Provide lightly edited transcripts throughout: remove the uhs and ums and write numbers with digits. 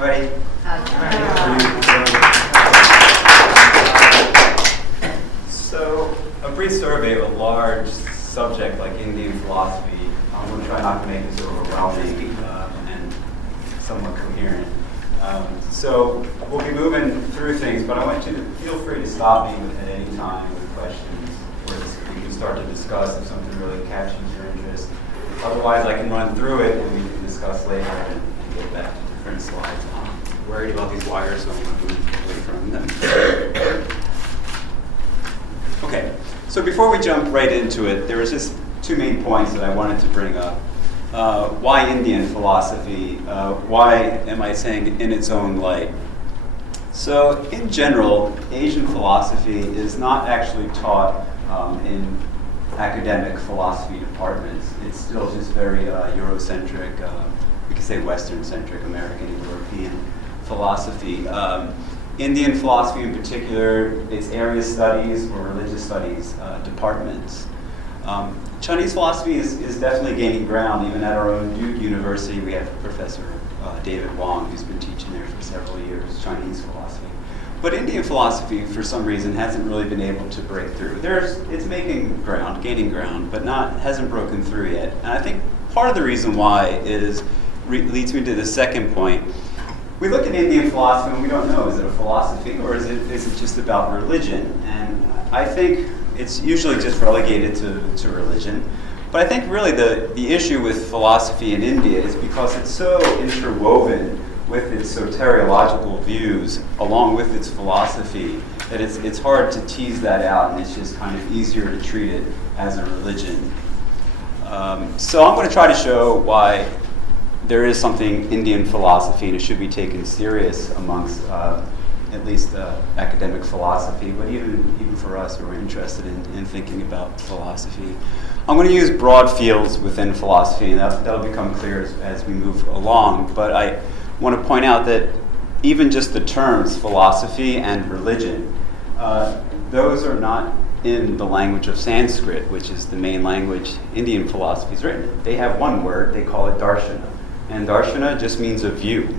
everybody. So, a brief survey of a large subject like Indian philosophy. I'm going to try not to make this overwhelming and somewhat coherent. So, we'll be moving through things, but I want you to feel free to stop me at any time with questions, or we can start to discuss if something really catches your interest. Otherwise, I can run through it and we can discuss later and get back to different slides. I'm worried about these wires, so I'm going to move away from them. Okay, so before we jump right into it, there was just two main points that I wanted to bring up. Why Indian philosophy? Why am I saying in its own light? So in general, Asian philosophy is not actually taught in academic philosophy departments. It's still just very Eurocentric, we could say Western-centric, American and European philosophy. Indian philosophy in particular, its area studies or religious studies departments. Chinese philosophy is definitely gaining ground. Even at our own Duke University, we have Professor David Wong, who's been teaching there for several years, Chinese philosophy. But Indian philosophy, for some reason, hasn't really been able to break through. It's making ground, gaining ground, but hasn't broken through yet. And I think part of the reason why leads me to the second point. We look at Indian philosophy and we don't know, is it a philosophy or is it just about religion? And I think it's usually just relegated to religion. But I think really the issue with philosophy in India is because it's so interwoven with its soteriological views along with its philosophy that it's hard to tease that out, and it's just kind of easier to treat it as a religion. So I'm going to try to show why there is something Indian philosophy and it should be taken serious amongst at least academic philosophy, but even for us who are interested in thinking about philosophy. I'm going to use broad fields within philosophy, and that'll become clear as we move along, but I want to point out that even just the terms philosophy and religion, those are not in the language of Sanskrit, which is the main language Indian philosophy is written in. They have one word, they call it darshana, and darshana just means a view.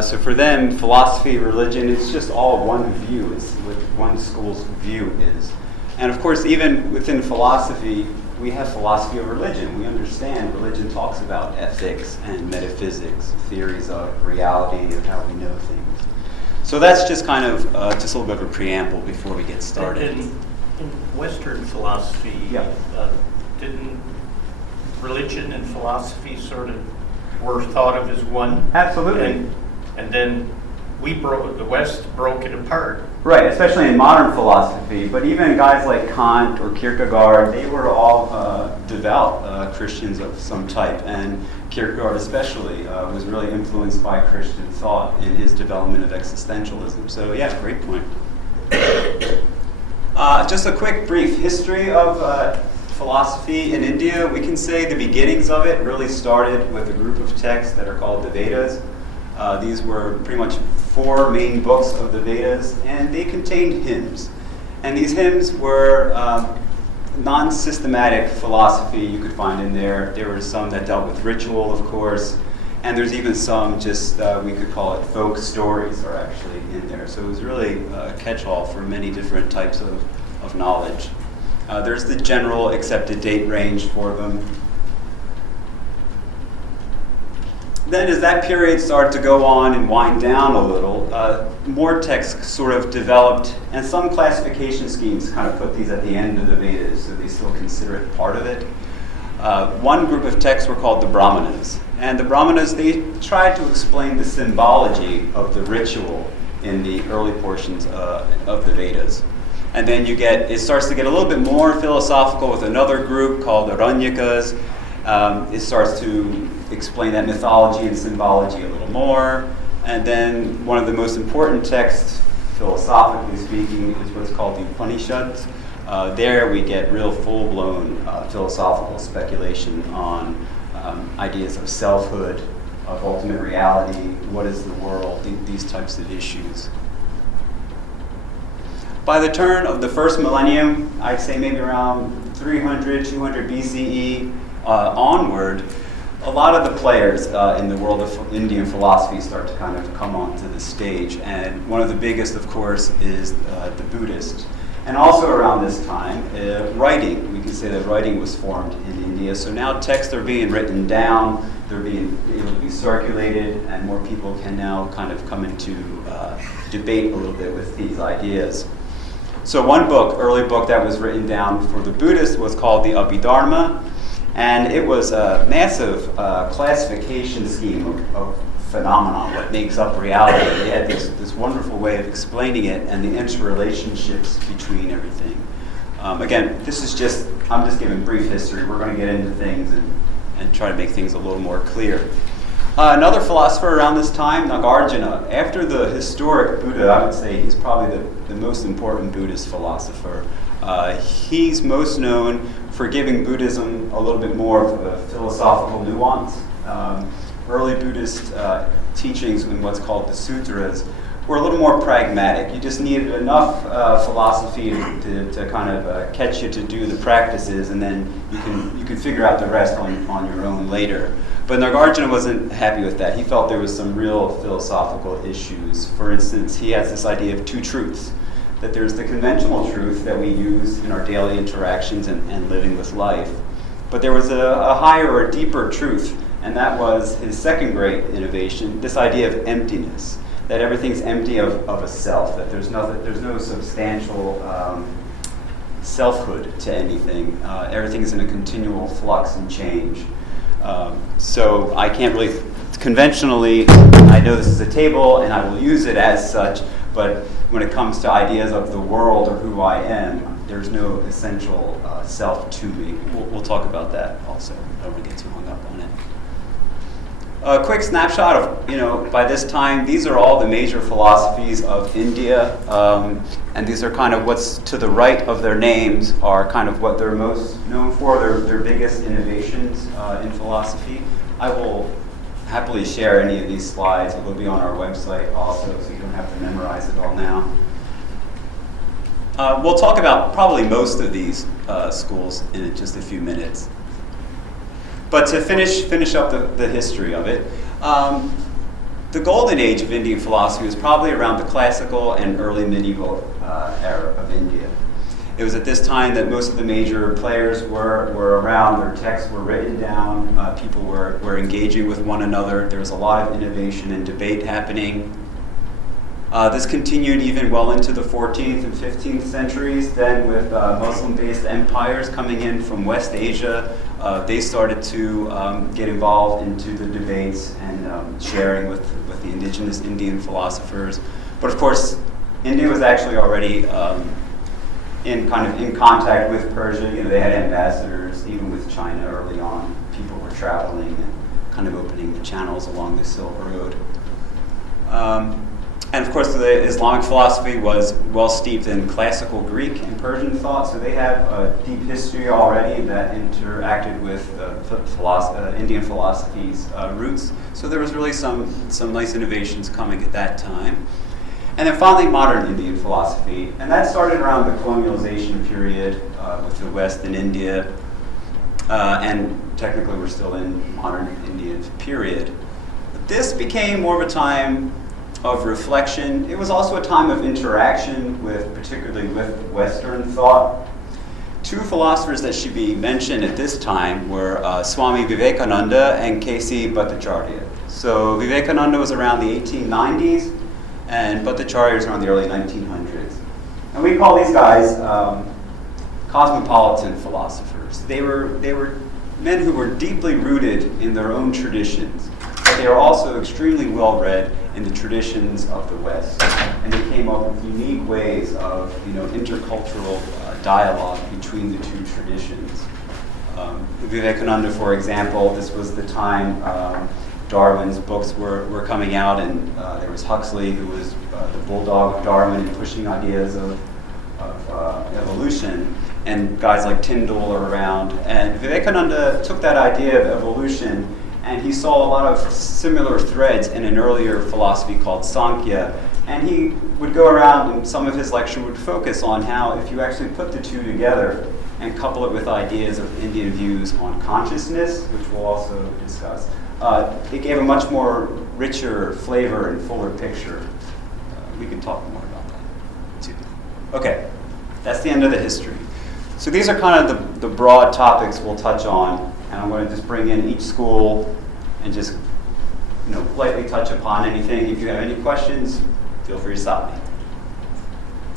So for them, philosophy, religion, it's just all one view. It's what one school's view is. And of course, even within philosophy, we have philosophy of religion. We understand religion talks about ethics and metaphysics, theories of reality, of how we know things. So that's just kind of just a little bit of a preamble before we get started. In Western philosophy, didn't religion and philosophy sort of were thought of as one? Absolutely. And then the West broke it apart. Right, especially in modern philosophy. But even guys like Kant or Kierkegaard, they were all devout Christians of some type. And Kierkegaard especially was really influenced by Christian thought in his development of existentialism. So yeah, great point. Just a quick brief history of philosophy in India. We can say the beginnings of it really started with a group of texts that are called the Vedas. These were pretty much 4 main books of the Vedas, and they contained hymns. And these hymns were non-systematic philosophy you could find in there. There were some that dealt with ritual, of course, and there's even some just, we could call it folk stories are actually in there. So it was really a catch-all for many different types of knowledge. There's the general accepted date range for them. Then as that period started to go on and wind down a little, more texts sort of developed, and some classification schemes kind of put these at the end of the Vedas, so they still consider it part of it. One group of texts were called the Brahmanas. And the Brahmanas, they tried to explain the symbology of the ritual in the early portions of the Vedas. And then it starts to get a little bit more philosophical with another group called the Aranyakas. It starts to explain that mythology and symbology a little more. And then one of the most important texts, philosophically speaking, is what's called the Upanishads. There we get real full-blown philosophical speculation on ideas of selfhood, of ultimate reality, what is the world, these types of issues. By the turn of the first millennium, I'd say maybe around 300, 200 BCE onward, a lot of the players in the world of Indian philosophy start to kind of come onto the stage. And one of the biggest, of course, is the Buddhists. And also around this time, writing. We can say that writing was formed in India. So now texts are being written down, they're being able to be circulated, and more people can now kind of come into debate a little bit with these ideas. So one book, early book that was written down for the Buddhists was called the Abhidharma, and it was a massive classification scheme of phenomenon, what makes up reality. They had this wonderful way of explaining it and the interrelationships between everything. Again, I'm just giving brief history. We're going to get into things and try to make things a little more clear. Another philosopher around this time, Nagarjuna. After the historic Buddha, I would say he's probably the most important Buddhist philosopher. He's most known for giving Buddhism a little bit more of a philosophical nuance. Early Buddhist teachings in what's called the sutras were a little more pragmatic. You just needed enough philosophy to kind of catch you to do the practices, and then you can figure out the rest on your own later. But Nagarjuna wasn't happy with that. He felt there was some real philosophical issues. For instance, he has this idea of two truths, that there's the conventional truth that we use in our daily interactions and living with life. But there was a higher or deeper truth, and that was his second great innovation, this idea of emptiness, that everything's empty of a self, that there's no substantial selfhood to anything. Everything is in a continual flux and change. So I can't really, conventionally, I know this is a table and I will use it as such, but when it comes to ideas of the world or who I am, there's no essential self to me. We'll talk about that also. I don't want to get too hung up on it. A quick snapshot of, by this time, these are all the major philosophies of India, and these are kind of what's to the right of their names are kind of what they're most known for, their biggest innovations in philosophy. I will happily share any of these slides. It will be on our website also, so you don't have to memorize it all now. We'll talk about probably most of these schools in just a few minutes. But to finish up the history of it, the golden age of Indian philosophy was probably around the classical and early medieval era of India. It was at this time that most of the major players were around, their texts were written down, people were engaging with one another, there was a lot of innovation and debate happening. This continued even well into the 14th and 15th centuries. Then with Muslim-based empires coming in from West Asia, they started to get involved into the debates and sharing with the indigenous Indian philosophers. But of course, India was actually already in contact with Persia. They had ambassadors, even with China early on. People were traveling and kind of opening the channels along the Silk Road. And of course, the Islamic philosophy was well steeped in classical Greek and Persian thought, so they had a deep history already that interacted with Indian philosophy's roots. So there was really some nice innovations coming at that time. And then finally, modern Indian philosophy, and that started around the colonialization period with the West in India, and technically we're still in modern Indian period. But this became more of a time of reflection. It was also a time of interaction particularly with Western thought. Two philosophers that should be mentioned at this time were Swami Vivekananda and K.C. Bhattacharya. So Vivekananda was around the 1890s, and Bhattacharya was around the early 1900s. And we call these guys cosmopolitan philosophers. They were men who were deeply rooted in their own traditions, but they were also extremely well-read in the traditions of the West. And they came up with unique ways of intercultural dialogue between the two traditions. Vivekananda, for example, this was the time Darwin's books were coming out, and there was Huxley, who was the bulldog of Darwin and pushing ideas of evolution, and guys like Tyndall are around. And Vivekananda took that idea of evolution, and he saw a lot of similar threads in an earlier philosophy called Sankhya. And he would go around, and some of his lecture would focus on how if you actually put the two together and couple it with ideas of Indian views on consciousness, which we'll also discuss. It gave a much more richer flavor and fuller picture. We can talk more about that too. Okay, that's the end of the history. So these are kind of the broad topics we'll touch on, and I'm going to just bring in each school and just politely touch upon anything. If you have any questions, feel free to stop me.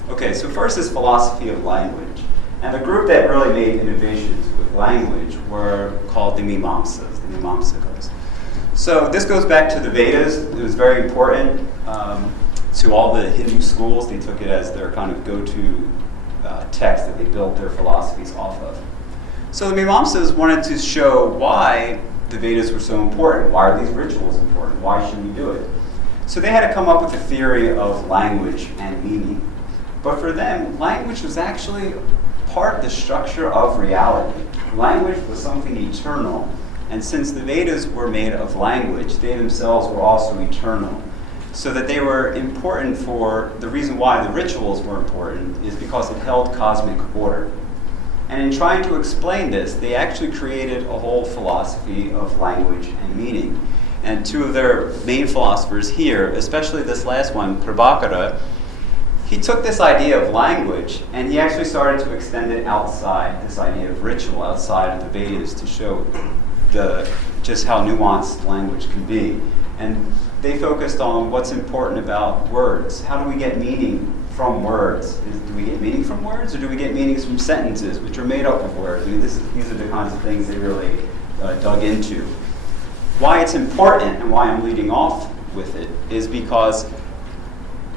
Okay, so first is philosophy of language. And the group that really made innovations with language were called the Mīmāmsās, the Mīmāmsīkas. So this goes back to the Vedas. It was very important to all the Hindu schools. They took it as their kind of go-to text that they built their philosophies off of. So the Mīmāmsās wanted to show why the Vedas were so important. Why are these rituals important? Why should we do it? So they had to come up with a theory of language and meaning. But for them, language was actually part of the structure of reality. Language was something eternal. And since the Vedas were made of language, they themselves were also eternal. So that they were important for, the reason why the rituals were important is because it held cosmic order. And in trying to explain this, they actually created a whole philosophy of language and meaning. And two of their main philosophers here, especially this last one, Prabhakara, he took this idea of language and he actually started to extend it outside, this idea of ritual outside of the Vedas, to show just how nuanced language can be. And they focused on what's important about words. How do we get meaning from words? Do we get meaning from words, or do we get meanings from sentences, which are made up of words? I mean, these are the kinds of things they really dug into. Why it's important and why I'm leading off with it is because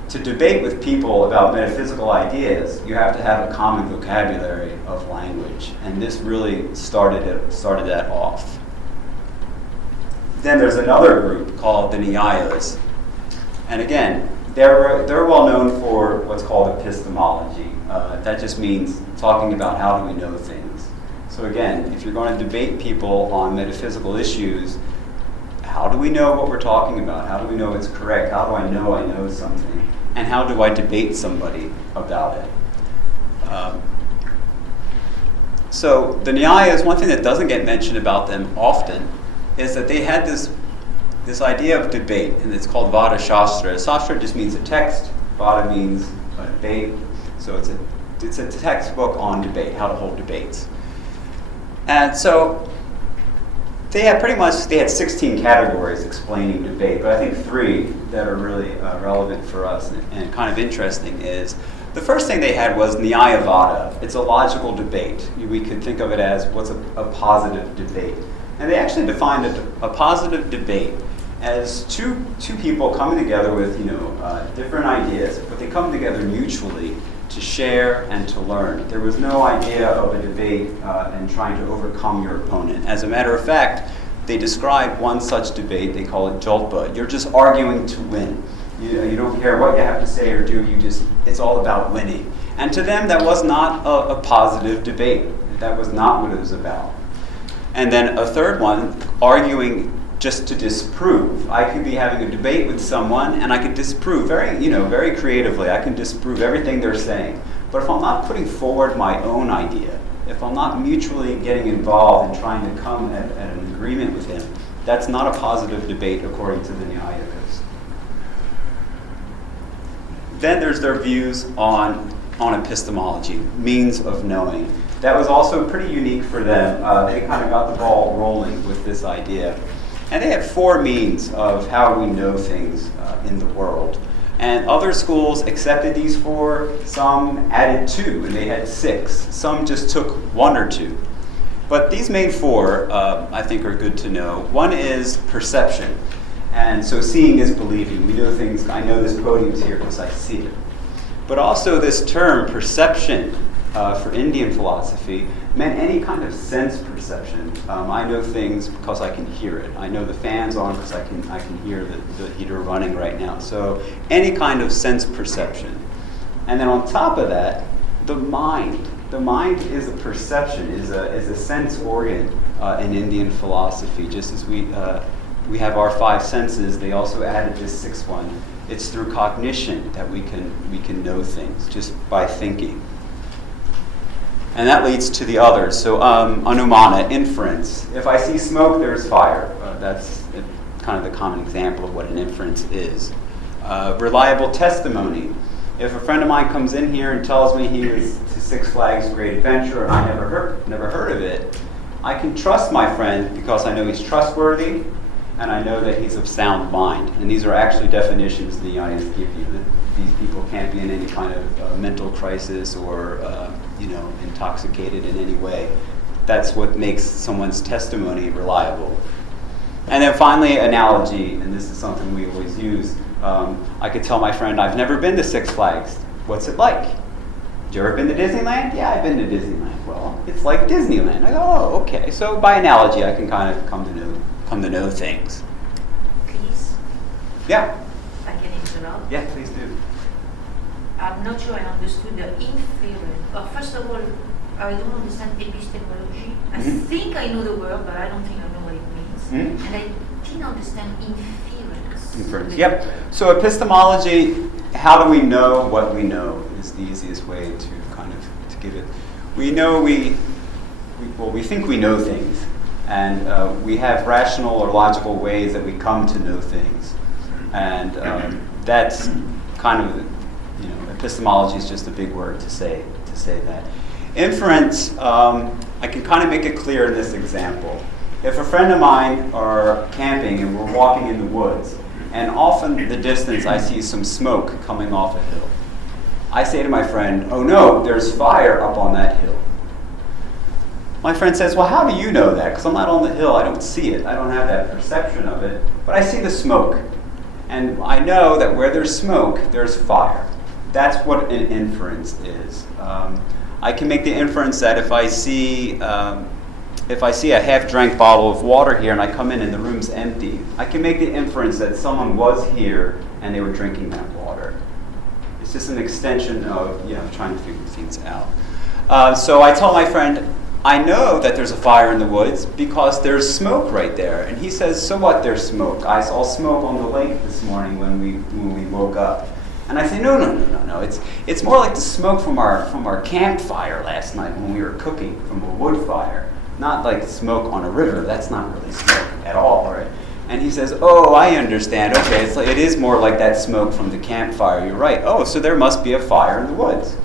to debate with people about metaphysical ideas, you have to have a common vocabulary of language, and this really started that off. Then there's another group called the Nyayas, and again, they're well known for what's called epistemology. That just means talking about how do we know things. So again, if you're going to debate people on metaphysical issues, how do we know what we're talking about? How do we know it's correct? How do I know something? And how do I debate somebody about it? So the Nyayas, one thing that doesn't get mentioned about them often is that they had this idea of debate, and it's called Vada Shastra. Shastra just means a text. Vada means a debate. So it's a textbook on debate, how to hold debates. And so they had 16 categories explaining debate, but I think 3 that are really relevant for us and kind of interesting is, the first thing they had was Nyayavada. It's a logical debate. We could think of it as what's a positive debate. And they actually defined a positive debate as two people coming together with different ideas, but they come together mutually to share and to learn. There was no idea of a debate and trying to overcome your opponent. As a matter of fact, they describe one such debate, they call it Jolpa. You're just arguing to win. You don't care what you have to say or do, it's all about winning. And to them, that was not a positive debate. That was not what it was about. And then a third one, arguing just to disprove. I could be having a debate with someone and I could disprove very creatively. I can disprove everything they're saying. But if I'm not putting forward my own idea, if I'm not mutually getting involved and trying to come at an agreement with him, that's not a positive debate according to the Nyayas. Then there's their views on epistemology, means of knowing. That was also pretty unique for them. They kind of got the ball rolling with this idea. And they had 4 means of how we know things in the world. And other schools accepted these 4, some added 2, and they had 6. Some just took 1 or 2. But these main 4, I think, are good to know. One is perception. And so seeing is believing. We know things, I know this podium's here because I see it. But also this term, perception, for Indian philosophy, meant any kind of sense perception. I know things because I can hear it. I know the fan's on because I can hear the heater running right now. So any kind of sense perception. And then on top of that, the mind. The mind is a perception, is a sense organ in Indian philosophy. Just as we have our 5 senses, they also added this 6th one. It's through cognition that we can know things just by thinking. And that leads to the others. So anumana, inference. If I see smoke, there's fire. That's kind of the common example of what an inference is. Reliable testimony. If a friend of mine comes in here and tells me he was to Six Flags Great Adventure and I never heard of it, I can trust my friend because I know he's trustworthy and I know that he's of sound mind. And these are actually definitions the Nyayas give you. That these people can't be in any kind of mental crisis or intoxicated in any way. That's what makes someone's testimony reliable. And then finally, analogy, and this is something we always use. I could tell my friend, I've never been to Six Flags. What's it like? You ever been to Disneyland? Yeah, I've been to Disneyland. Well, it's like Disneyland. I go, oh, okay. So by analogy, I can kind of come to know things. Please? Yeah. I can interrupt? Yeah, please do. I'm not sure I understood the inference. First of all, I don't understand epistemology. I think I know the word, but I don't think I know what it means. And I didn't understand inference. Inference, yep. So epistemology, how do we know what we know, is the easiest way to kind of to give it. We know we think we know things, and we have rational or logical ways that we come to know things, and that's kind of, epistemology is just a big word to say that. Inference, I can kind of make it clear in this example. If a friend of mine are camping and we're walking in the woods, and off in the distance I see some smoke coming off a hill, I say to my friend, oh no, there's fire up on that hill. My friend says, well, how do you know that? Because I'm not on the hill, I don't see it, I don't have that perception of it, but I see the smoke. And I know that where there's smoke, there's fire. That's what an inference is. I can make the inference that if I see a half-drank bottle of water here and I come in and the room's empty, I can make the inference that someone was here and they were drinking that water. It's just an extension of trying to figure things out. So I tell my friend, I know that there's a fire in the woods because there's smoke right there. And he says, so what, there's smoke? I saw smoke on the lake this morning when we woke up. And I say, no. It's more like the smoke from our campfire last night when we were cooking from a wood fire. Not like smoke on a river. That's not really smoke at all, right? And he says, oh, I understand. Okay, it is more like that smoke from the campfire. You're right. Oh, so there must be a fire in the woods.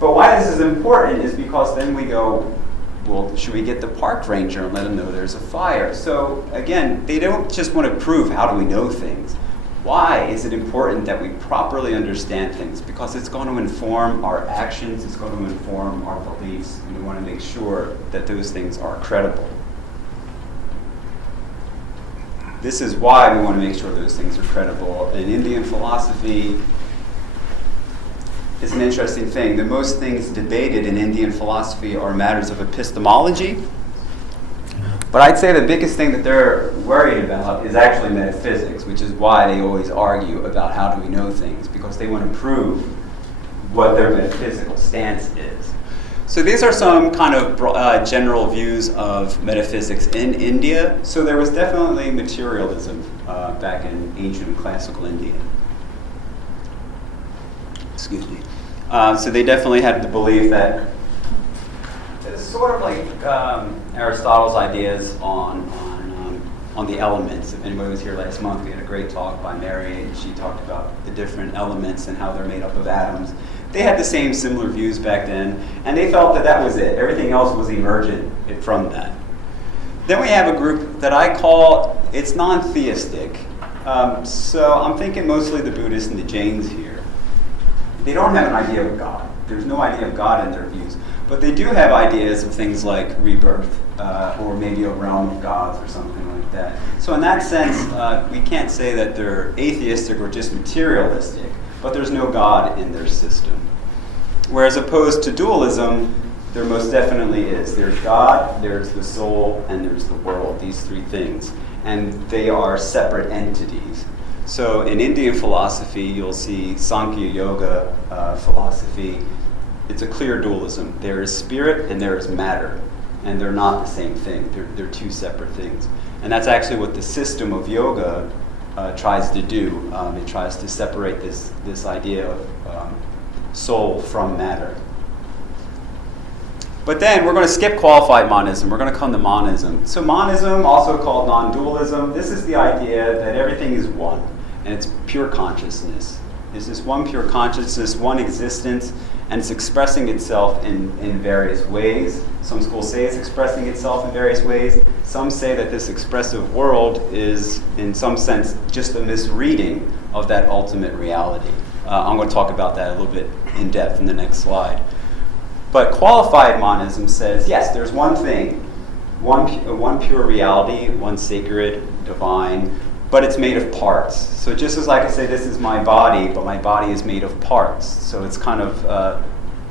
But why this is important is because then we go, well, should we get the park ranger and let him know there's a fire? So again, they don't just want to prove how do we know things. Why is it important that we properly understand things? Because it's going to inform our actions, it's going to inform our beliefs, and we want to make sure that those things are credible. This is why we want to make sure those things are credible. In Indian philosophy, it's an interesting thing. The most things debated in Indian philosophy are matters of epistemology. But I'd say the biggest thing that they're worried about is actually metaphysics, which is why they always argue about how do we know things, because they want to prove what their metaphysical stance is. So these are some kind of general views of metaphysics in India. So there was definitely materialism back in ancient classical India. Excuse me. So they definitely had the belief that it's sort of like Aristotle's ideas on the elements. If anybody was here last month, we had a great talk by Mary, and she talked about the different elements and how they're made up of atoms. They had the same similar views back then, and they felt that that was it. Everything else was emergent from that. Then we have a group that I call, it's non-theistic. So I'm thinking mostly the Buddhists and the Jains here. They don't have an idea of God. There's no idea of God in their views. But they do have ideas of things like rebirth, or maybe a realm of gods or something like that. So in that sense, we can't say that they're atheistic or just materialistic, but there's no God in their system. Whereas opposed to dualism, there most definitely is. There's God, there's the soul, and there's the world, these three things. And they are separate entities. So in Indian philosophy, you'll see Sankhya Yoga philosophy. It's a clear dualism. There is spirit and there is matter, and they're not the same thing. They're two separate things. And that's actually what the system of yoga tries to do. It tries to separate this idea of soul from matter. But then we're going to skip qualified monism. We're going to come to monism. So monism, also called non-dualism, this is the idea that everything is one, and it's pure consciousness. It's this one pure consciousness, one existence, and it's expressing itself in various ways. Some schools say it's expressing itself in various ways. Some say that this expressive world is, in some sense, just a misreading of that ultimate reality. I'm going to talk about that a little bit in depth in the next slide. But qualified monism says, yes, there's one thing, one pure reality, one sacred, divine, but it's made of parts. So just as I could say this is my body, but my body is made of parts. So it's kind of,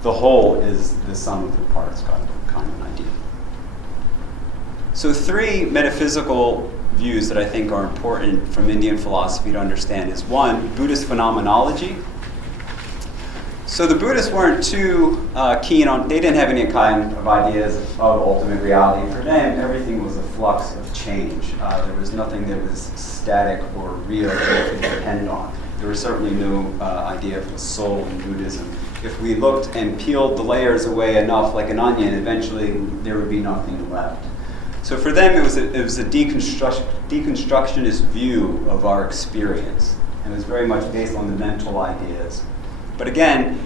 the whole is the sum of the parts, kind of an idea. So 3 metaphysical views that I think are important from Indian philosophy to understand is 1, Buddhist phenomenology. So the Buddhists weren't too keen on, they didn't have any kind of ideas of ultimate reality. For them, everything was a flux of change. There was nothing that was static or real that we could depend on. There was certainly no idea of a soul in Buddhism. If we looked and peeled the layers away enough like an onion, eventually there would be nothing left. So for them, it was a deconstructionist view of our experience. And it was very much based on the mental ideas. But again,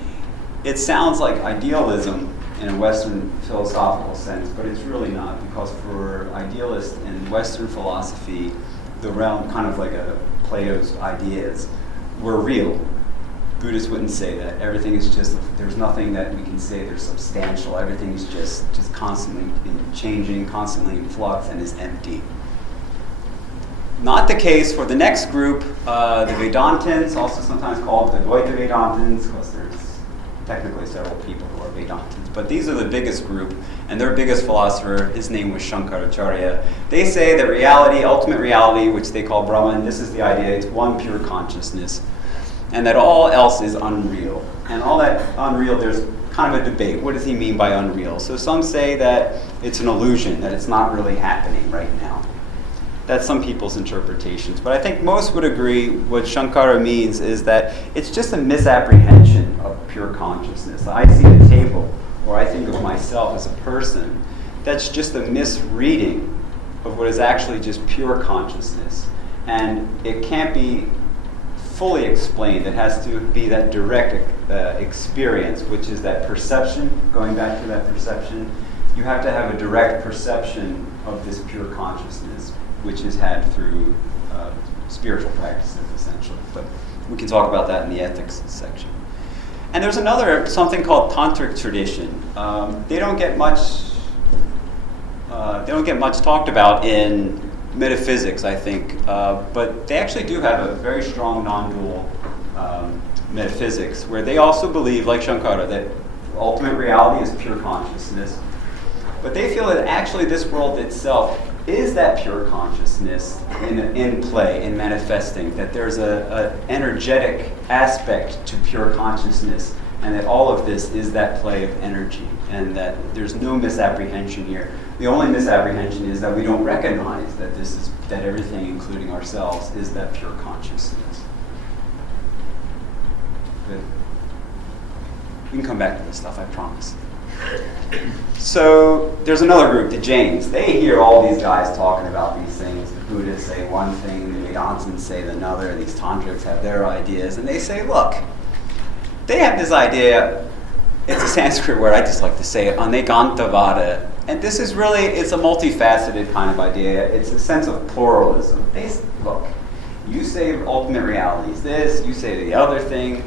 it sounds like idealism in a Western philosophical sense, but it's really not, because for idealists in Western philosophy, the realm, kind of like Plato's ideas, were real. Buddhists wouldn't say that. Everything is just, there's nothing that we can say there's substantial. Everything is just constantly changing, constantly in flux, and is empty. Not the case for the next group, the Vedantins, also sometimes called the Dvaita Vedantins, because there's technically several people who are Vedantins. But these are the biggest group, and their biggest philosopher, his name was Shankaracharya. They say that reality, ultimate reality, which they call Brahman, this is the idea, it's one pure consciousness, and that all else is unreal. And all that unreal, there's kind of a debate. What does he mean by unreal? So some say that it's an illusion, that it's not really happening right now. That's some people's interpretations. But I think most would agree what Shankara means is that it's just a misapprehension of pure consciousness. I see a table, or I think of myself as a person. That's just a misreading of what is actually just pure consciousness. And it can't be fully explained. It has to be that direct experience, which is that perception, going back to that perception. You have to have a direct perception of this pure consciousness, which is had through spiritual practices, essentially. But we can talk about that in the ethics section. And there's something called tantric tradition. They don't get much talked about in metaphysics, I think, but they actually do have a very strong non-dual metaphysics, where they also believe, like Shankara, that ultimate reality is pure consciousness. But they feel that actually this world itself is that pure consciousness in play, in manifesting, that there's an energetic aspect to pure consciousness, and that all of this is that play of energy, and that there's no misapprehension here. The only misapprehension is that we don't recognize that that everything, including ourselves, is that pure consciousness. Good. We can come back to this stuff, I promise. So there's another group, the Jains. They hear all these guys talking about these things. The Buddhists say one thing, the Vedantins say another, these Tantrics have their ideas, and they say, look, they have this idea, it's a Sanskrit word, I just like to say it, anekantavada. And this is really, it's a multifaceted kind of idea. It's a sense of pluralism. They say, look, you say ultimate reality is this, you say the other thing.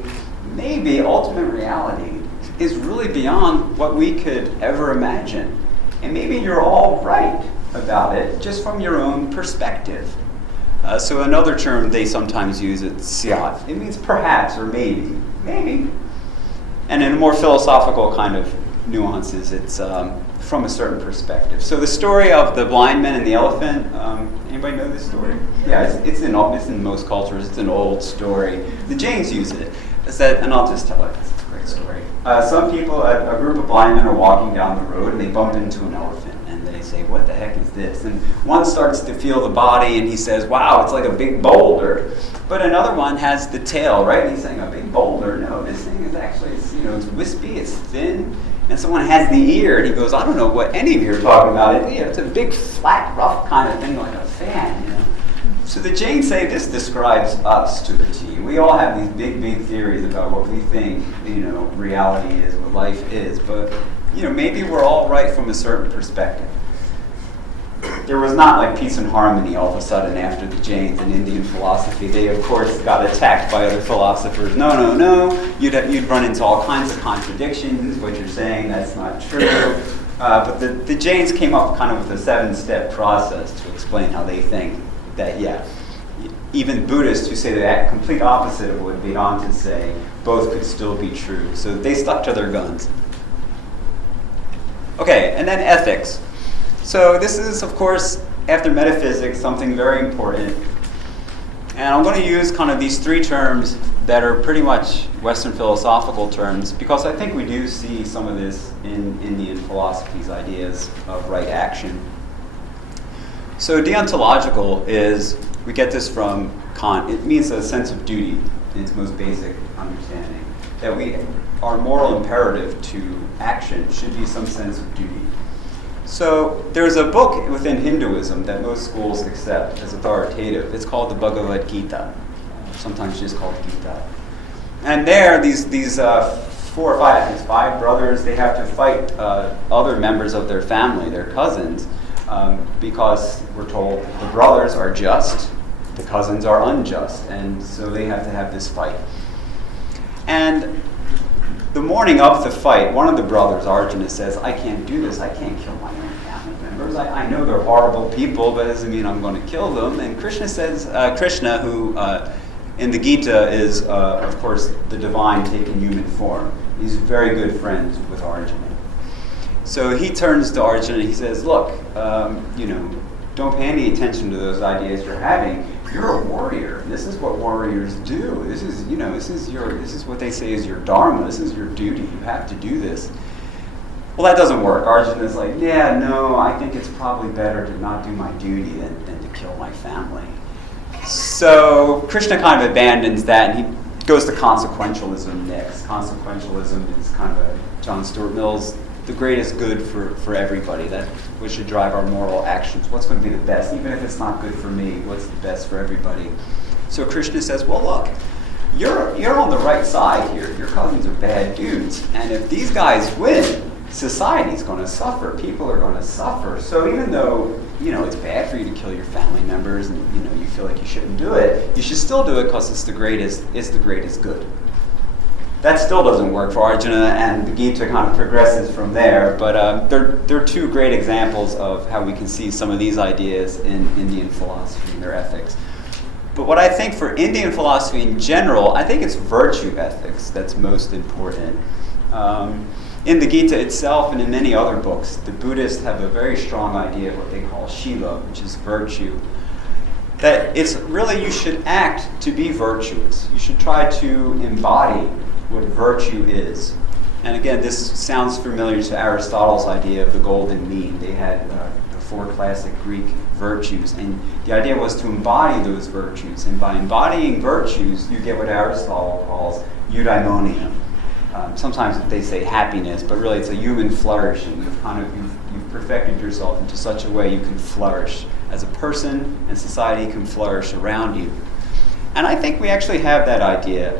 Maybe ultimate reality is really beyond what we could ever imagine. And maybe you're all right about it, just from your own perspective. So another term they sometimes use is syat. It means perhaps or maybe. Maybe. And in a more philosophical kind of nuances, it's from a certain perspective. So the story of the blind man and the elephant, anybody know this story? Yeah, it's in most cultures. It's an old story. The Jains use it. And I'll just tell it. It's a great story. Some people, a group of blind men are walking down the road and they bump into an elephant and they say, what the heck is this? And one starts to feel the body and he says, wow, it's like a big boulder. But another one has the tail, right? And he's saying, a big boulder? No, this thing is actually, it's wispy, it's thin, and someone has the ear, and he goes, I don't know what any of you are talking about. It's a big, flat, rough kind of thing, like a fan, you know. So the Jains say this describes us to the T. We all have these big, big theories about what we think, reality is, what life is, but, maybe we're all right from a certain perspective. There was not like peace and harmony all of a sudden after the Jains in Indian philosophy. They, of course, got attacked by other philosophers. No. You'd run into all kinds of contradictions. What you're saying, that's not true. But the Jains came up kind of with a 7-step process to explain how they think that, even Buddhists who say the complete opposite of what Vedanta say, both could still be true. So they stuck to their guns. Okay, and then ethics. So this is, of course, after metaphysics, something very important. And I'm going to use kind of these 3 terms that are pretty much Western philosophical terms, because I think we do see some of this in Indian philosophy's ideas of right action. So deontological is, we get this from Kant, it means a sense of duty in its most basic understanding. That our moral imperative to action should be some sense of duty. So there's a book within Hinduism that most schools accept as authoritative. It's called the Bhagavad Gita, sometimes just called Gita. And there, these 4 or 5 brothers, they have to fight other members of their family, their cousins, because we're told the brothers are just, the cousins are unjust, and so they have to have this fight. And the morning of the fight, one of the brothers, Arjuna, says, I can't do this. I can't kill my own family members. I know they're horrible people, but it doesn't mean I'm going to kill them. And Krishna says, Krishna, who in the Gita is, of course, the divine taking human form. He's very good friends with Arjuna. So he turns to Arjuna and he says, look, don't pay any attention to those ideas you're having. You're a warrior. This is what warriors do. This is what they say is your dharma. This is your duty. You have to do this. Well, that doesn't work. Arjuna's like, I think it's probably better to not do my duty than to kill my family. So Krishna kind of abandons that, and he goes to consequentialism next. Consequentialism is kind of a John Stuart Mill's the greatest good for everybody. That we should drive our moral actions. What's going to be the best? Even if it's not good for me, what's the best for everybody? So Krishna says, well, look, you're on the right side here. Your cousins are bad dudes. And if these guys win, society's going to suffer. People are going to suffer. So even though, it's bad for you to kill your family members and, you feel like you shouldn't do it, you should still do it because it's the greatest good. That still doesn't work for Arjuna, and the Gita kind of progresses from there. But they're 2 great examples of how we can see some of these ideas in Indian philosophy and their ethics. But what I think for Indian philosophy in general, I think it's virtue ethics that's most important. In the Gita itself and in many other books, the Buddhists have a very strong idea of what they call shila, which is virtue. That it's really, you should act to be virtuous. You should try to embody what virtue is. And again, this sounds familiar to Aristotle's idea of the golden mean. They had the 4 classic Greek virtues, and the idea was to embody those virtues. And by embodying virtues, you get what Aristotle calls eudaimonia. Sometimes they say happiness, but really it's a human flourishing. You've perfected yourself into such a way you can flourish as a person, and society can flourish around you. And I think we actually have that idea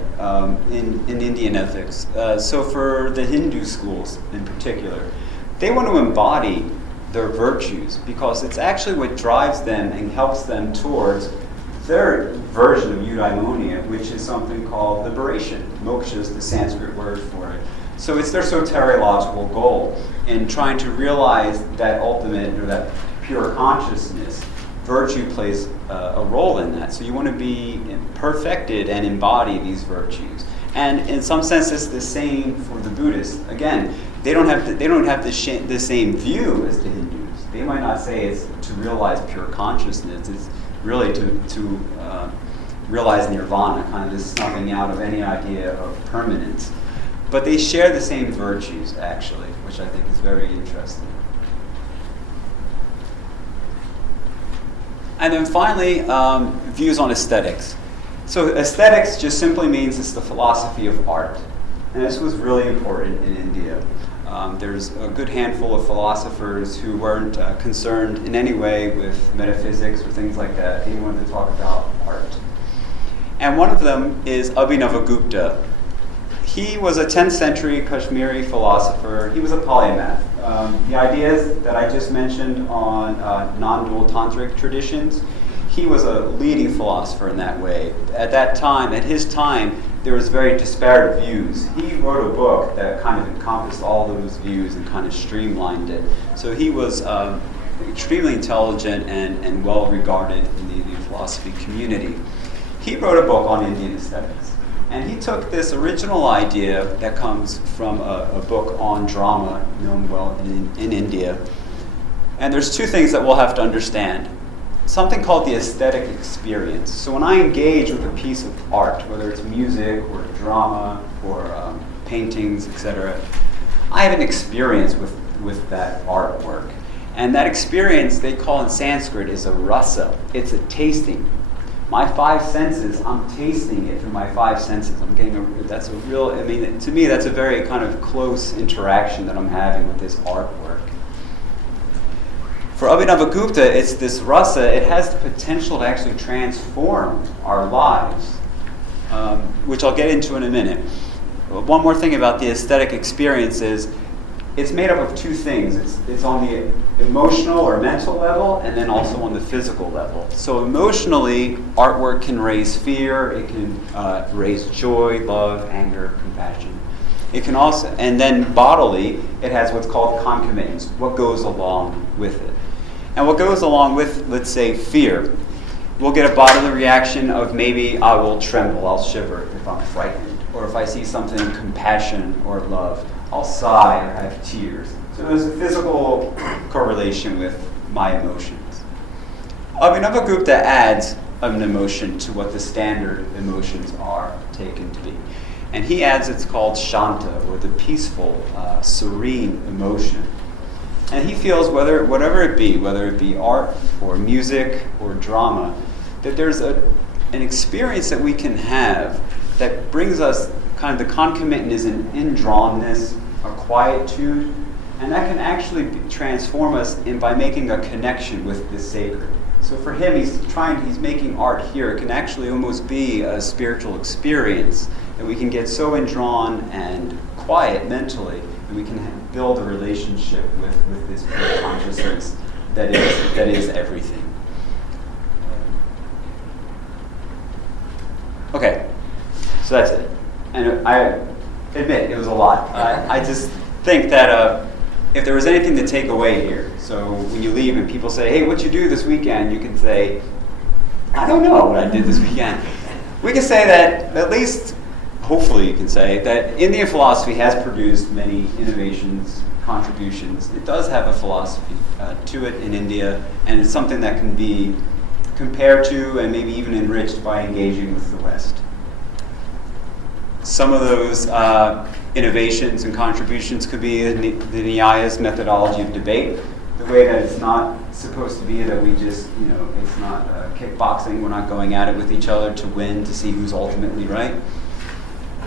in Indian ethics. So for the Hindu schools in particular, they want to embody their virtues because it's actually what drives them and helps them towards their version of eudaimonia, which is something called liberation. Moksha is the Sanskrit word for it. So it's their soteriological goal in trying to realize that ultimate or that pure consciousness. Virtue plays a role in that. So you want to be perfected and embody these virtues. And in some sense, it's the same for the Buddhists. Again, they don't have the same view as the Hindus. They might not say it's to realize pure consciousness. It's really to realize nirvana, kind of this snuffing out of any idea of permanence. But they share the same virtues, actually, which I think is very interesting. And then finally, views on aesthetics. So aesthetics just simply means it's the philosophy of art. And this was really important in India. There's a good handful of philosophers who weren't concerned in any way with metaphysics or things like that. They wanted to talk about art. And one of them is Abhinavagupta. He was a 10th century Kashmiri philosopher. He was a polymath. The ideas that I just mentioned on non-dual tantric traditions, he was a leading philosopher in that way. At that time, at his time, there was very disparate views. He wrote a book that kind of encompassed all those views and kind of streamlined it. So he was extremely intelligent and well regarded in the Indian philosophy community. He wrote a book on Indian aesthetics. And he took this original idea that comes from a book on drama known well in India. And there's two things that we'll have to understand. Something called the aesthetic experience. So when I engage with a piece of art, whether it's music or drama or paintings, etc., I have an experience with that artwork. And that experience they call in Sanskrit is a rasa. It's a tasting. My five senses, I'm tasting it through my five senses. I'm getting that's a real, I mean, to me, that's a very kind of close interaction that I'm having with this artwork. For Abhinavagupta, it's this rasa, it has the potential to actually transform our lives, which I'll get into in a minute. One more thing about the aesthetic experience is, it's made up of two things. It's on the emotional or mental level, and then also on the physical level. So emotionally, artwork can raise fear, it can raise joy, love, anger, compassion. It can also, and then bodily, it has what's called concomitants, what goes along with it. And what goes along with, let's say, fear, we'll get a bodily reaction of maybe I will tremble, I'll shiver if I'm frightened, or if I see something compassion or love, I'll sigh or have tears. So there's a physical correlation with my emotions. Abhinavagupta adds an emotion to what the standard emotions are taken to be. And he adds it's called shanta, or the peaceful, serene emotion. And he feels whatever it be, whether it be art or music or drama, that there's an experience that we can have that brings us kind of the concomitant is an indrawnness, a quietude, and that can actually transform us by making a connection with the sacred. So for him, he's making art here. It can actually almost be a spiritual experience that we can get so indrawn and quiet mentally that we can build a relationship with this pure consciousness that is everything. Okay, so that's it. And I admit it was a lot. I just think that if there was anything to take away here, so when you leave and people say, hey, what'd you do this weekend? You can say, I don't know what I did this weekend. We can say that, at least, hopefully you can say, that Indian philosophy has produced many innovations, contributions. It does have a philosophy to it in India, and it's something that can be compared to and maybe even enriched by engaging with the West. Some of those innovations and contributions could be the Nyayas methodology of debate, the way that it's not supposed to be that we just, it's not kickboxing, we're not going at it with each other to win, to see who's ultimately right.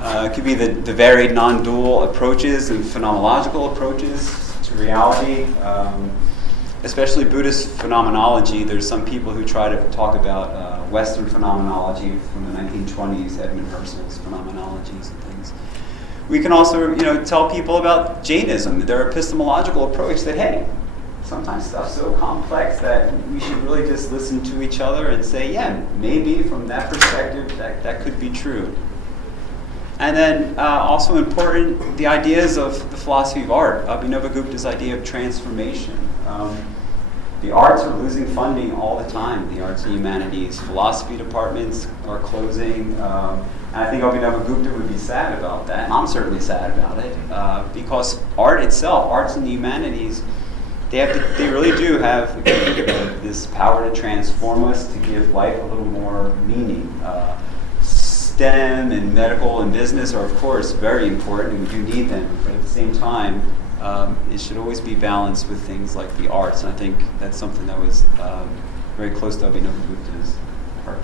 It could be the varied non-dual approaches and phenomenological approaches to reality, especially Buddhist phenomenology. There's some people who try to talk about Western phenomenology from the 1920s, Edmund Husserl's phenomenologies and things. We can also, tell people about Jainism, their epistemological approach that, hey, sometimes stuff's so complex that we should really just listen to each other and say, yeah, maybe from that perspective that could be true. And then also important, the ideas of the philosophy of art, Abhinavagupta's idea of transformation. The arts are losing funding all the time, the arts and humanities. Philosophy departments are closing. And I think Abhinavagupta would be sad about that, and I'm certainly sad about it, because art itself, arts and the humanities, they really do have this power to transform us, to give life a little more meaning. STEM and medical and business are, of course, very important, and we do need them, but at the same time, it should always be balanced with things like the arts, and I think that's something that was very close to Abhinavagupta's heart.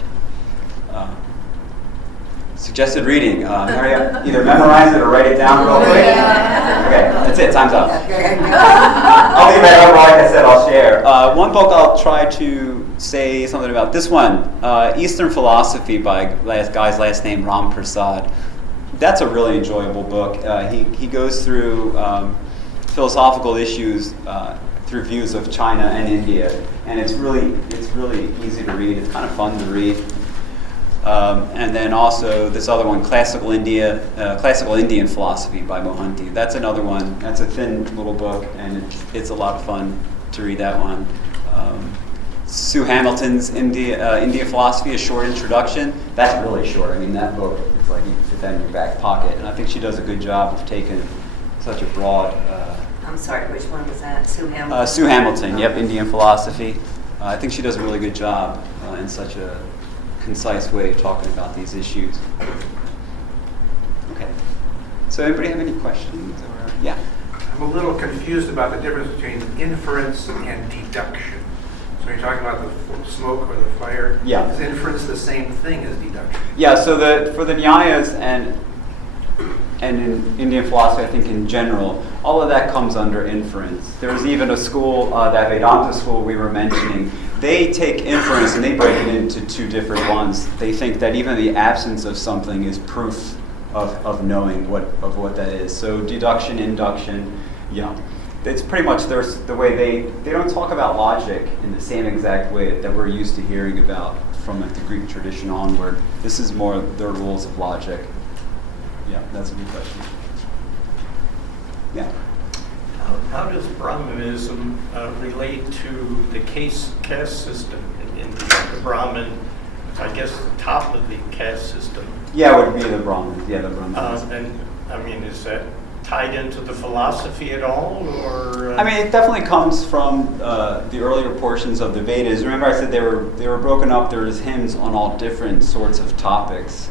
Suggested reading. Hurry up. Either memorize it or write it down real quick. Okay, that's it. Time's up. I'll leave that over. Like I said, I'll share. One book I'll try to say something about. This one, Eastern Philosophy by guy's last name, Ram Prasad. That's a really enjoyable book. He goes through philosophical issues through views of China and India, and it's really easy to read. It's kind of fun to read. And then also this other one, Classical Indian Philosophy by Mohanty. That's another one. That's a thin little book, and it's a lot of fun to read that one. Sue Hamilton's India Philosophy, A Short Introduction. That's really short. I mean, that book, it's like you can fit that in your back pocket. And I think she does a good job of taking such a broad... I'm sorry, which one was that? Sue Hamilton? Sue Hamilton, yep, Indian Philosophy. I think she does a really good job in such a concise way of talking about these issues. Okay. So anybody have any questions? Or, yeah. I'm a little confused about the difference between inference and deduction. So you're talking about the smoke or the fire. Yeah. Is inference the same thing as deduction? Yeah, so for the Nyayas and in Indian philosophy, I think in general, all of that comes under inference. There was even a school, that Vedanta school we were mentioning, they take inference and they break it into two different ones. They think that even the absence of something is proof of knowing what that is. So deduction, induction, yeah. It's pretty much the way they don't talk about logic in the same exact way that we're used to hearing about from the Greek tradition onward. This is more their rules of logic. Yeah, that's a good question. Yeah. How does Brahmanism relate to the caste system in India? The Brahmin, I guess, the top of the caste system. Yeah, it would be the Brahmins. Yeah, the Brahmins. And I mean, is that tied into the philosophy at all, or? I mean, it definitely comes from the earlier portions of the Vedas. Remember, I said they were broken up. There was hymns on all different sorts of topics.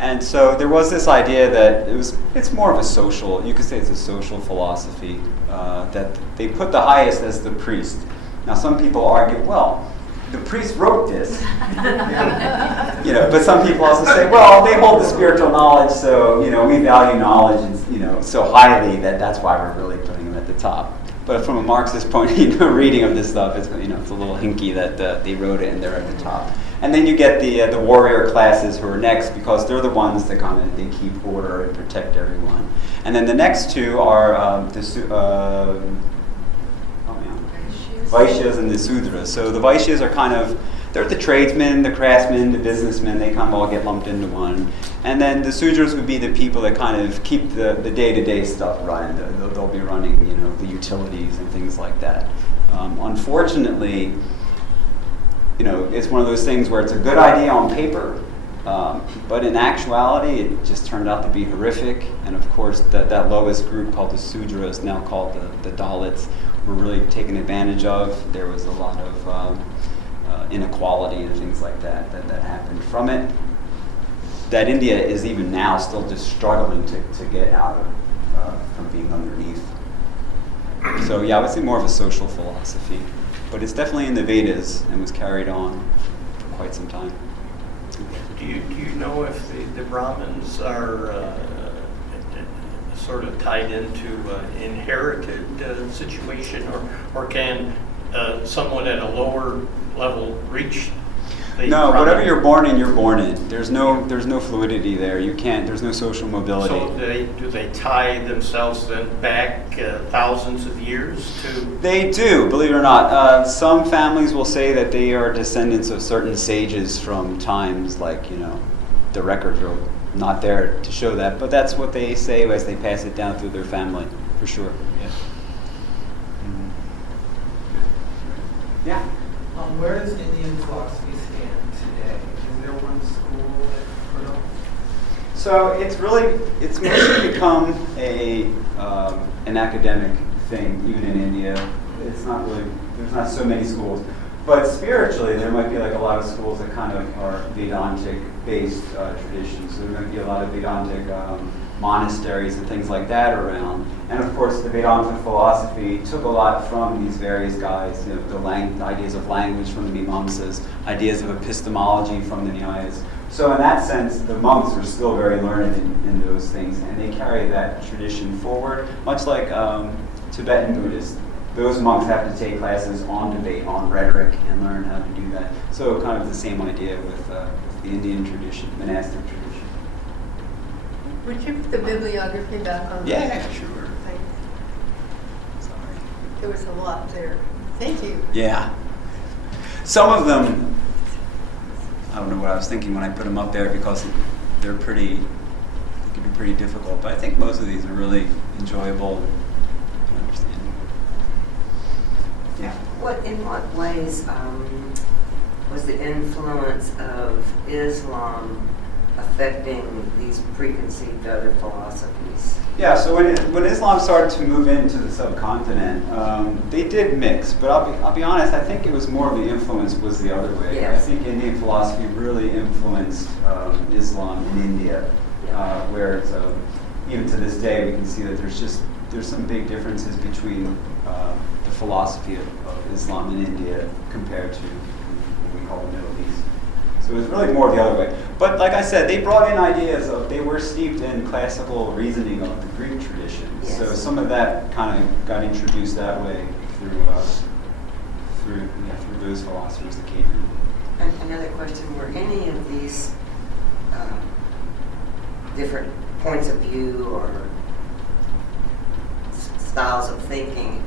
And so there was this idea that it's more of a social, you could say it's a social philosophy, that they put the highest as the priest. Now some people argue, well, the priest wrote this. But some people also say, well, they hold the spiritual knowledge, so we value knowledge so highly that's why we're really putting them at the top. But from a Marxist point, reading of this stuff, it's a little hinky that they wrote it and they're at the top. And then you get the warrior classes who are next, because they're the ones that they keep order and protect everyone. And then the next two are Vaishyas and the Sudras. So the Vaishyas are they're the tradesmen, the craftsmen, the businessmen. They kind of all get lumped into one. And then the Sudras would be the people that kind of keep the day-to-day stuff running. They'll be running, the utilities and things like that. Unfortunately, it's one of those things where it's a good idea on paper, but in actuality, it just turned out to be horrific. And of course, that lowest group called the Sudras, now called the Dalits, were really taken advantage of. There was a lot of inequality and things like that happened from it, that India is even now still just struggling to get out of, from being underneath. So yeah, I would say more of a social philosophy. But it's definitely in the Vedas and was carried on for quite some time. Do you know if the Brahmins are sort of tied into inherited situation, or can someone at a lower level reach the No, Brahmin? whatever you're born in, you're born in. There's no fluidity there. There's no social mobility. So do they tie themselves then back thousands of years to? They do, believe it or not. Some families will say that they are descendants of certain sages from times like, the records are not there to show that, but that's what they say as they pass it down through their family, for sure. Yeah. Mm-hmm. Yeah. Where does Indian philosophy stand today? Is there one school at Purdue? So it's mostly become an academic thing, even in India. There's not so many schools. But spiritually, there might be like a lot of schools that kind of are Vedantic-based traditions. So there might be a lot of Vedantic monasteries and things like that around. And of course, the Vedanta philosophy took a lot from these various guys, the ideas of language from the Mīmāmsas, ideas of epistemology from the Nyayas, So in that sense, the monks are still very learned in those things, and they carry that tradition forward, much like Tibetan Buddhists. Those monks have to take classes on debate, on rhetoric, and learn how to do that. So kind of the same idea with the Indian tradition, monastic tradition. Would you put the bibliography back on? Yeah, sure. Thanks. Sorry. There was a lot there. Thank you. Yeah. Some of them, I don't know what I was thinking when I put them up there because they can be pretty difficult, but I think most of these are really enjoyable and understandable. Yeah. In what ways was the influence of Islam affecting these preconceived other philosophies? Yeah, so when Islam started to move into the subcontinent, they did mix, but I'll be honest, I think it was more of the influence was the other way. Yes. I think Indian philosophy really influenced Islam in India, where it's, even to this day we can see that there's some big differences between the philosophy of Islam in India compared to what we call the Middle East. So it was really more the other way. But like I said, they brought in ideas they were steeped in classical reasoning of the Greek tradition. Yes. So some of that kind of got introduced that way through those philosophers that came in. And another question, were any of these different points of view or styles of thinking,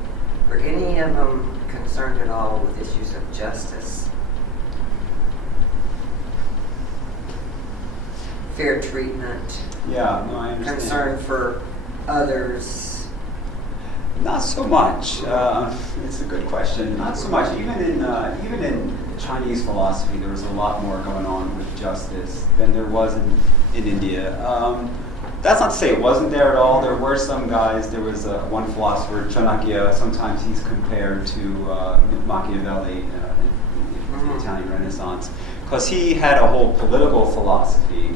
were any of them concerned at all with issues of justice, fair treatment, Yeah, no, I understand. concern for others? Not so much. It's a good question. Not so much. Even in Chinese philosophy, there was a lot more going on with justice than there was in India. That's not to say it wasn't there at all. There were some guys. There was one philosopher, Chanakya. Sometimes he's compared to Machiavelli in the Italian Renaissance, because he had a whole political philosophy.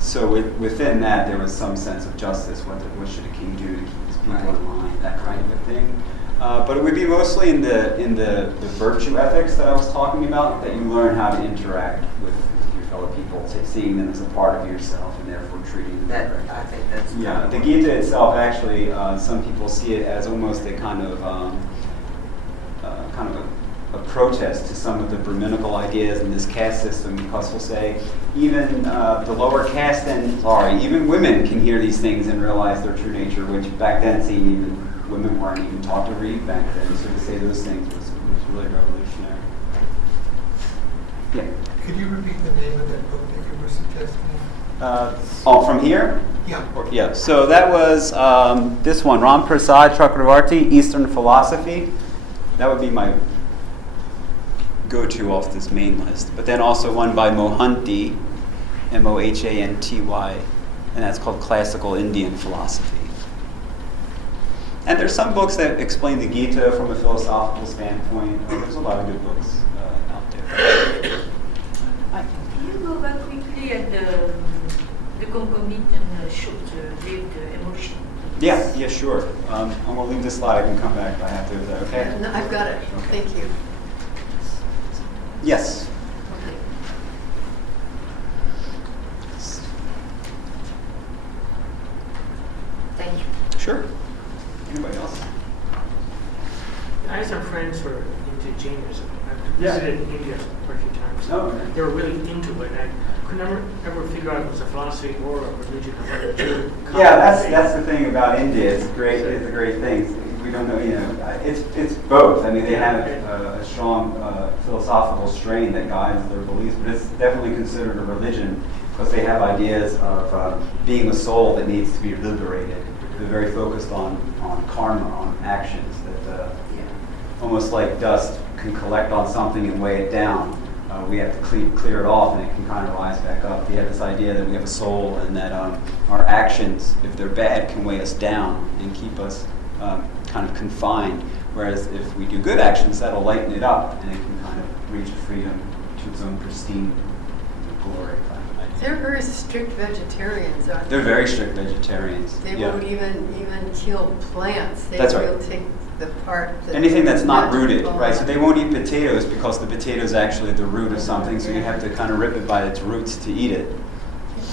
So within that, there was some sense of justice. What should a king do to keep his people in line? That kind of a thing. But it would be mostly in the virtue ethics that I was talking about, that you learn how to interact with your fellow people, seeing them as a part of yourself, and therefore treating them correctly. I think that's Yeah, the Gita itself actually, some people see it as almost a kind of a protest to some of the Brahminical ideas in this caste system, because we'll say even the lower caste even women can hear these things and realize their true nature, which back then even women weren't even taught to read back then. So to say those things was really revolutionary. Yeah. Could you repeat the name of that book that you were suggesting? From here? Yeah. Yeah, so that was this one, Ram Prasad Chakravarti, Eastern Philosophy. That would be my go-to off this main list. But then also one by Mohanty, Mohanty, and that's called Classical Indian Philosophy. And there's some books that explain the Gita from a philosophical standpoint. There's a lot of good books out there. Can you go back quickly at the concomitant short-lived emotion? Yeah, sure. I'm going to leave this slide. I can come back if I have to. Is that okay? No, I've got it. Okay. Thank you. Yes. Okay. Thank you. Sure. Anybody else? I have some friends who are into Jainism. I've Yeah. visited India quite a few times. Oh, okay. They were really into it. And I could never ever figure out if it was a philosophy or a religion. Yeah, that's the thing about India. It's great. It's a great thing. We don't know. It's both. I mean, they have a strong philosophical strain that guides their beliefs, but it's definitely considered a religion because they have ideas of being a soul that needs to be liberated. They're very focused on karma, on actions that almost like dust can collect on something and weigh it down. We have to clear it off, and it can kind of rise back up. They have this idea that we have a soul, and that our actions, if they're bad, can weigh us down and keep us kind of confined. Whereas if we do good actions, that'll lighten it up, and it can kind of reach freedom to its own pristine glory. They're very strict vegetarians, aren't they? They're very strict vegetarians. They yeah. won't even kill plants. They That's will right. take the part that... Anything that's not rooted, right? So they won't eat potatoes because the potato is actually the root of something, so you have to kind of rip it by its roots to eat it.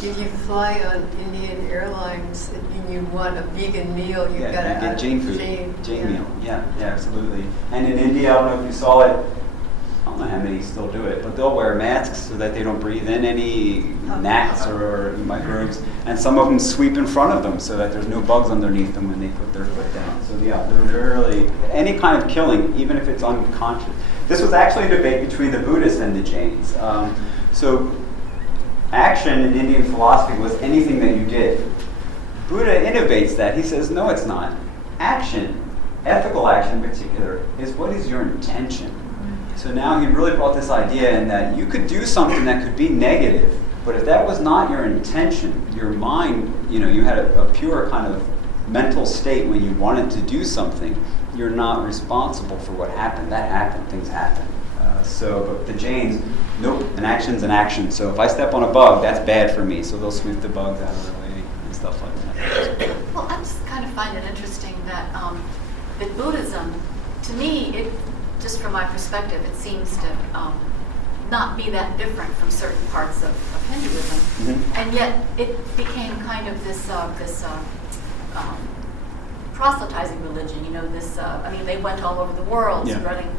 If you fly on Indian Airlines and you want a vegan meal, you've got to get Jain food, Jain meal. Yeah, absolutely. And in India, I don't know if you saw it, I don't know how many still do it, but they'll wear masks so that they don't breathe in any gnats or microbes. And some of them sweep in front of them so that there's no bugs underneath them when they put their foot down. So yeah, they're really, any kind of killing, even if it's unconscious. This was actually a debate between the Buddhists and the Jains. So action in Indian philosophy was anything that you did. Buddha innovates that. He says, no, it's not. Action, ethical action in particular, is what is your intention. So now he really brought this idea in that you could do something that could be negative, but if that was not your intention, your mind, you had a pure kind of mental state when you wanted to do something, you're not responsible for what happened. That happened, things happen. But the Jains, nope, an action's an action. So if I step on a bug, that's bad for me. So they'll sweep the bugs out of the way and stuff like that. Well, I just kind of find it interesting that that Buddhism, to me, just from my perspective, it seems to not be that different from certain parts of Hinduism, and yet it became kind of this proselytizing religion. They went all over the world, spreading,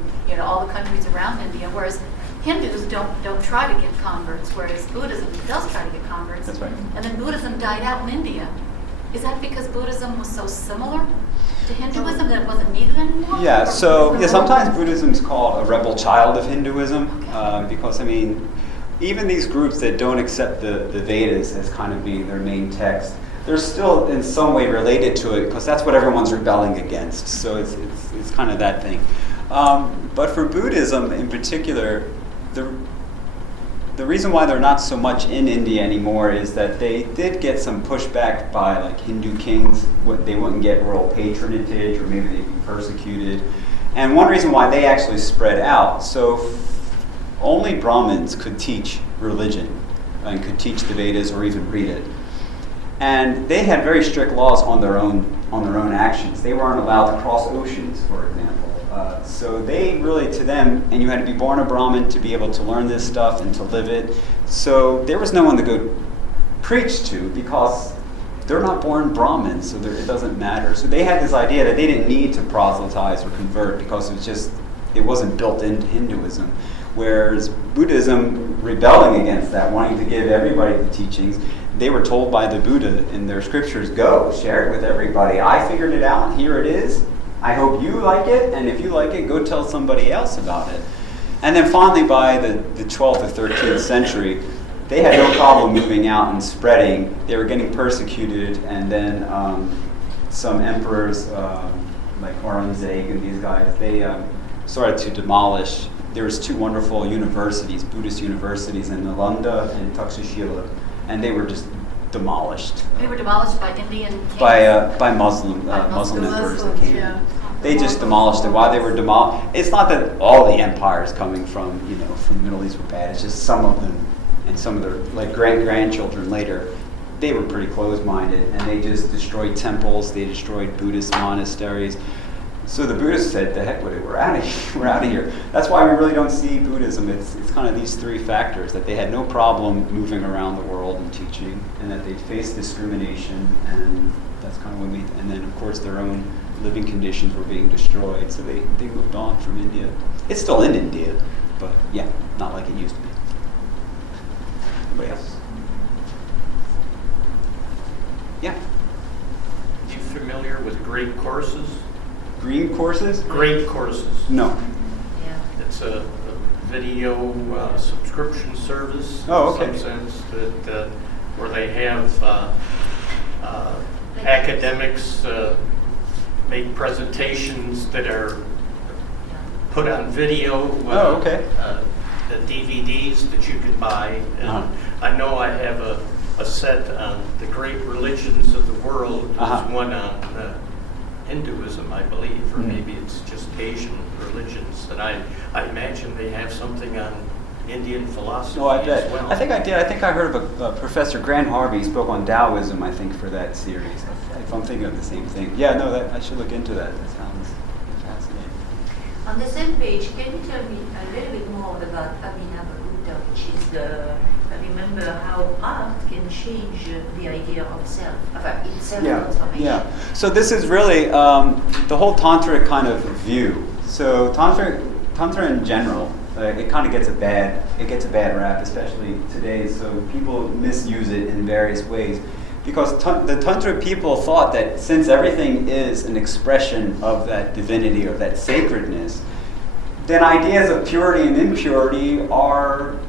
all the countries around India, whereas Hindus don't try to get converts, whereas Buddhism does try to get converts. That's right. And then Buddhism died out in India. Is that because Buddhism was so similar to Hinduism that it wasn't needed anymore? Yeah, sometimes Buddhism is called a rebel child of Hinduism, because, even these groups that don't accept the Vedas as kind of being their main text, they're still in some way related to it because that's what everyone's rebelling against. So it's kind of that thing. But for Buddhism in particular, the reason why they're not so much in India anymore is that they did get some pushback by like Hindu kings. They wouldn't get royal patronage, or maybe they'd be persecuted. And one reason why they actually spread out, so only Brahmins could teach religion and could teach the Vedas or even read it. And they had very strict laws on their own actions. They weren't allowed to cross oceans, for example. So they really, to them, and you had to be born a Brahmin to be able to learn this stuff and to live it. So there was no one to go preach to because they're not born Brahmins, so it doesn't matter. So they had this idea that they didn't need to proselytize or convert because it wasn't built into Hinduism. Whereas Buddhism, rebelling against that, wanting to give everybody the teachings, they were told by the Buddha in their scriptures, go, share it with everybody. I figured it out, here it is. I hope you like it, and if you like it, go tell somebody else about it. And then finally, by the 12th or 13th century, they had no problem moving out and spreading. They were getting persecuted, and then some emperors, like Aurangzeb and these guys, they started to demolish. There was two wonderful universities, Buddhist universities in Nalanda and Takshashila, and they were just demolished. They were demolished by Indian kings? By Muslim emperors that came in. They just demolished it. Why they were demolished? It's not that all the empires coming from the Middle East were bad. It's just some of them, and some of their like grandchildren later, they were pretty closed-minded, and they just destroyed temples. They destroyed Buddhist monasteries. So the Buddhists said, "The heck with it. We're out of here. We're out of here." That's why we really don't see Buddhism. It's kind of these three factors: that they had no problem moving around the world and teaching, and that they faced discrimination, and that's kind of what made. And then, of course, their own living conditions were being destroyed, so they moved on from India. It's still in India, but yeah, not like it used to be. Anybody else? Yeah. Are you familiar with great courses? Green courses? Great courses. No. Yeah. It's a video subscription service. Oh, okay. In some sense that where they have academics make presentations that are put on video. Oh, okay. The DVDs that you can buy. And I know I have a set on the great religions of the world. There's one on Hinduism, I believe, or maybe it's just Asian religions. And I imagine they have something on Indian philosophy as well. I think I did. I think I heard of a Professor Grant Harvey spoke on Taoism, I think, for that series. If I'm thinking of the same thing. Yeah, no, I should look into that. That sounds On the same page, can you tell me a little bit more about Abhinavagupta, which is remember how art can change the idea of self, it's self-transformation? Yeah. So this is really the whole tantric kind of view. So tantra in general, it kind of gets a bad rap, especially today. So people misuse it in various ways. Because the Tantra people thought that since everything is an expression of that divinity or that sacredness, then ideas of purity and impurity are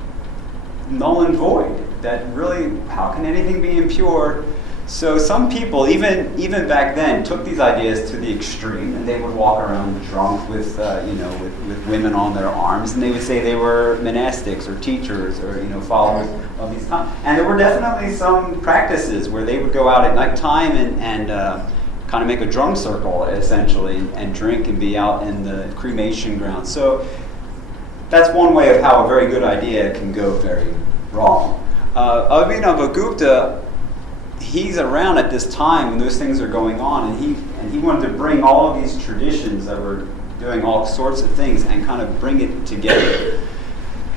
null and void. That really, how can anything be impure? So some people, even back then, took these ideas to the extreme, and they would walk around drunk with with women on their arms, and they would say they were monastics or teachers or followers of these times. And there were definitely some practices where they would go out at nighttime and kind of make a drum circle essentially and drink and be out in the cremation ground. So that's one way of how a very good idea can go very wrong. Abhinavagupta, he's around at this time when those things are going on, and he wanted to bring all of these traditions that were doing all sorts of things and kind of bring it together.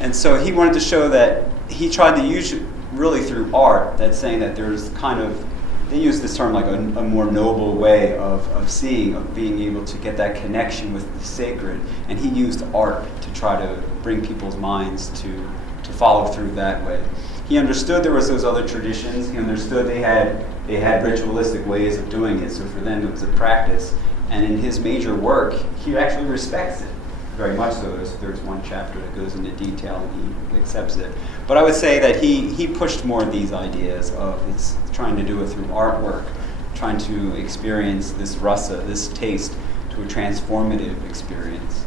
And so he wanted to show that he tried to use it really through art, that's saying that there's kind of, they use this term like a more noble way of seeing, of being able to get that connection with the sacred. And he used art to try to bring people's minds to follow through that way. He understood there was those other traditions. He understood they had ritualistic ways of doing it. So for them, it was a practice. And in his major work, he actually respects it very much so. There's one chapter that goes into detail, and he accepts it. But I would say that he pushed more of these ideas of it's trying to do it through artwork, trying to experience this rasa, this taste, to a transformative experience.